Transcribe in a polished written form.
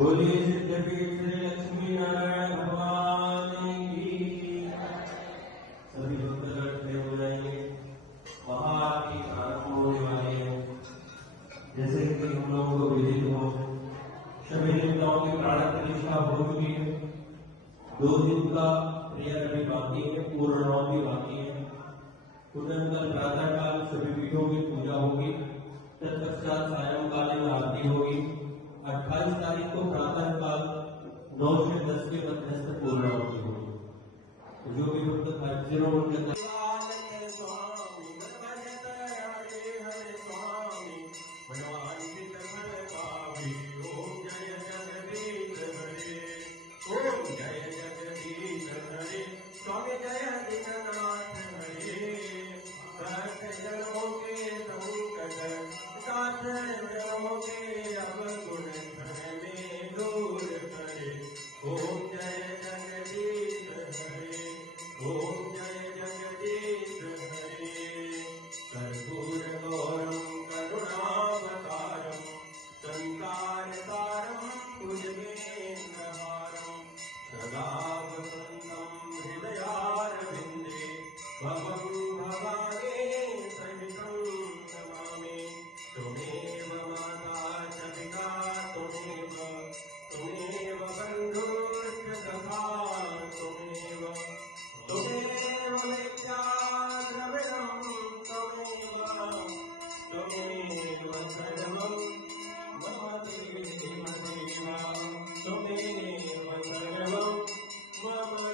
बोलिए सिद्धपीठ श्री लक्ष्मी नारायण भगवान की। सभी भक्तगण खड़े हो जाएंगे। महाआरती प्रारंभ होने वाली है। जैसे कि हम लोगों को विदित हो, सभी देवताओं की प्राण प्रतिष्ठा हो चुकी है। 2 दिन का प्रेयर अभी बाकी है, पूर्णाहुति बाकी है। पुनर्कल प्रातः काल सभी पीठों की पूजा होगी। तत्पश्चात सायंकालीन आरती होगी। 28 तारीख को प्रातः काल 9 से 10 के मध्यस्थ पूर्णाहुति होगी। जो भी भक्त अर्चनों उनके स्वामी जय दीन